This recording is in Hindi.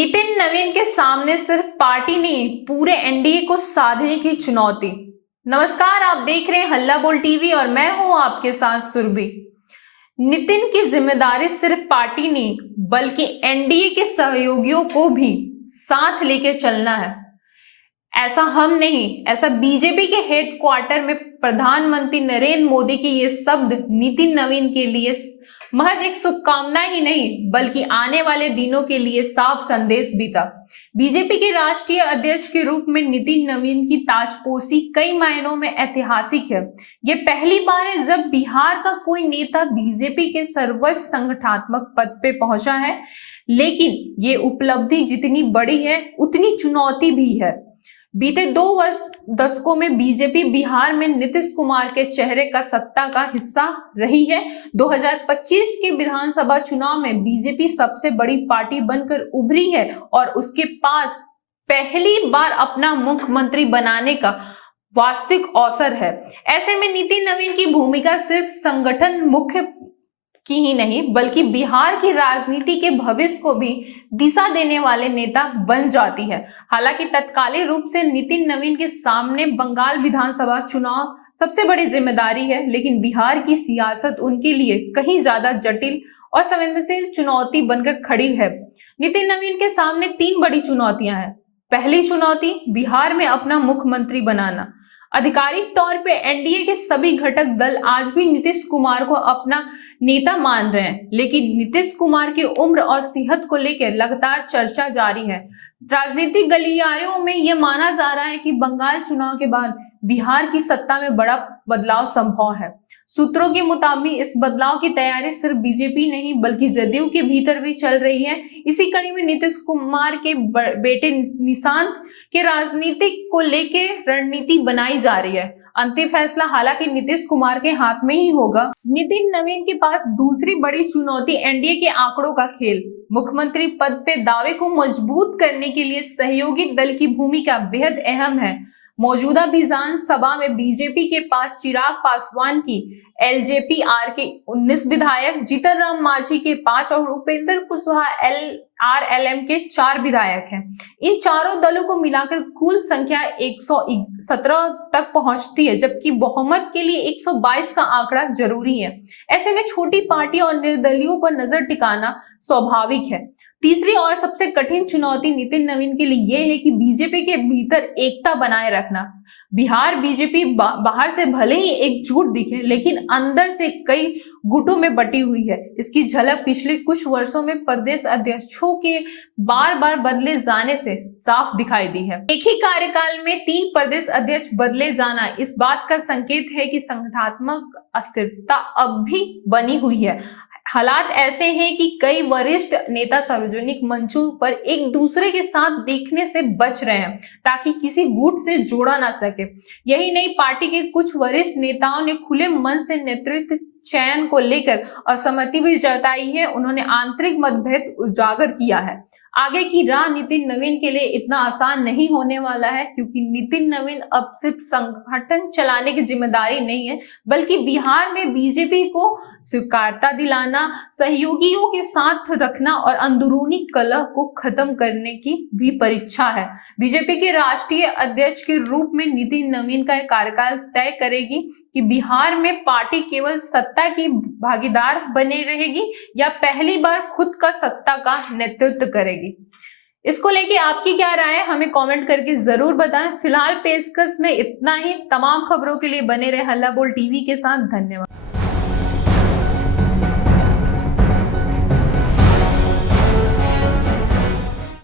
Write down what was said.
नितिन नवीन के सामने सिर्फ पार्टी नहीं पूरे एनडीए को साधने की चुनौती। नमस्कार, आप देख रहे हैं हल्ला बोल टीवी और मैं हूं आपके साथ सुरभि। नितिन की जिम्मेदारी सिर्फ पार्टी नहीं बल्कि एनडीए के सहयोगियों को भी साथ लेके चलना है। ऐसा हम नहीं, ऐसा बीजेपी के हेडक्वार्टर में प्रधानमंत्री नरेंद्र मोदी की ये शब्द नितिन नवीन के लिए महज एक शुभकामना ही नहीं बल्कि आने वाले दिनों के लिए साफ संदेश भी था। बीजेपी के राष्ट्रीय अध्यक्ष के रूप में नितिन नवीन की ताजपोशी कई मायनों में ऐतिहासिक है। ये पहली बार है जब बिहार का कोई नेता बीजेपी के सर्वोच्च संगठनात्मक पद पे पहुंचा है, लेकिन ये उपलब्धि जितनी बड़ी है उतनी चुनौती भी है। बीते 2 दशकों में बीजेपी बिहार में नीतीश कुमार के चेहरे का सत्ता का हिस्सा रही है। 2025 के विधानसभा चुनाव में बीजेपी सबसे बड़ी पार्टी बनकर उभरी है और उसके पास पहली बार अपना मुख्यमंत्री बनाने का वास्तविक अवसर है। ऐसे में नितिन नवीन की भूमिका सिर्फ संगठन मुख्य की ही नहीं बल्कि बिहार की राजनीति के भविष्य को भी दिशा देने वाले नेता बन जाती है। हालांकि तत्कालीन रूप से नितिन नवीन के सामने बंगाल विधानसभा चुनाव सबसे बड़ी जिम्मेदारी है, लेकिन बिहार की सियासत उनके लिए कहीं ज्यादा जटिल और संवेदनशील चुनौती बनकर खड़ी है। नितिन नवीन के सामने 3 बड़ी चुनौतियां हैं। पहली चुनौती, बिहार में अपना मुख्यमंत्री बनाना। आधिकारिक तौर पे एनडीए के सभी घटक दल आज भी नीतीश कुमार को अपना नेता मान रहे हैं, लेकिन नीतीश कुमार की उम्र और सेहत को लेकर लगातार चर्चा जारी है। राजनीतिक गलियारों में यह माना जा रहा है कि बंगाल चुनाव के बाद बिहार की सत्ता में बड़ा बदलाव संभव है। सूत्रों के मुताबिक इस बदलाव की तैयारी सिर्फ बीजेपी नहीं बल्कि जदयू के भीतर भी चल रही है। इसी कड़ी में नीतीश कुमार के बेटे निशांत के राजनीतिक को लेकर रणनीति बनाई जा रही है। अंतिम फैसला हालांकि नीतीश कुमार के हाथ में ही होगा। नितिन नवीन के पास दूसरी बड़ी चुनौती एनडीए के आंकड़ों का खेल। मुख्यमंत्री पद पे दावे को मजबूत करने के लिए सहयोगी दल की भूमिका बेहद अहम है। मौजूदा विधानसभा में बीजेपी के पास चिराग पासवान की एलजेपी-आर के 19 विधायक, जीतन राम मांझी के 5 और उपेंद्र कुशवाहा एलआरएलएम के 4 विधायक हैं। इन चारों दलों को मिलाकर कुल संख्या 117 तक पहुंचती है, जबकि बहुमत के लिए 122 का आंकड़ा जरूरी है। ऐसे में छोटी पार्टी और निर्दलियों पर नजर टिकाना स्वाभाविक है। तीसरी और सबसे कठिन चुनौती नितिन नवीन के लिए यह है कि बीजेपी के भीतर एकता बनाए रखना। बिहार बीजेपी बाहर से भले ही एकजुट दिखे, लेकिन अंदर से कई गुटों में बटी हुई है। इसकी झलक पिछले कुछ वर्षों में प्रदेश अध्यक्षों के बार बार बदले जाने से साफ दिखाई दी है। एक ही कार्यकाल में 3 प्रदेश अध्यक्ष बदले जाना इस बात का संकेत है कि संगठनात्मक अस्थिरता अब भी बनी हुई है। हालात ऐसे हैं कि कई वरिष्ठ नेता सार्वजनिक मंचों पर एक दूसरे के साथ देखने से बच रहे हैं ताकि किसी गुट से जोड़ा ना सके। यही नहीं, पार्टी के कुछ वरिष्ठ नेताओं ने खुले मन से नेतृत्व चयन को लेकर असहमति भी जताई है। उन्होंने आंतरिक मतभेद उजागर किया है। आगे की राह नितिन नवीन के लिए इतना आसान नहीं होने वाला है, क्योंकि नितिन नवीन अब सिर्फ संगठन चलाने की जिम्मेदारी नहीं है बल्कि बिहार में बीजेपी को स्वीकार्यता दिलाना, सहयोगियों के साथ रखना और अंदरूनी कलह को खत्म करने की भी परीक्षा है। बीजेपी के राष्ट्रीय अध्यक्ष के रूप में नितिन नवीन का कार्यकाल तय करेगी कि बिहार में पार्टी केवल सत्ता की भागीदार बने रहेगी या पहली बार खुद का सत्ता का नेतृत्व करेगी। इसको लेके आपकी क्या राय है, हमें कमेंट करके जरूर बताएं। फिलहाल पेशकश में इतना ही। तमाम खबरों के लिए बने रहे हल्ला बोल टीवी के साथ। धन्यवाद।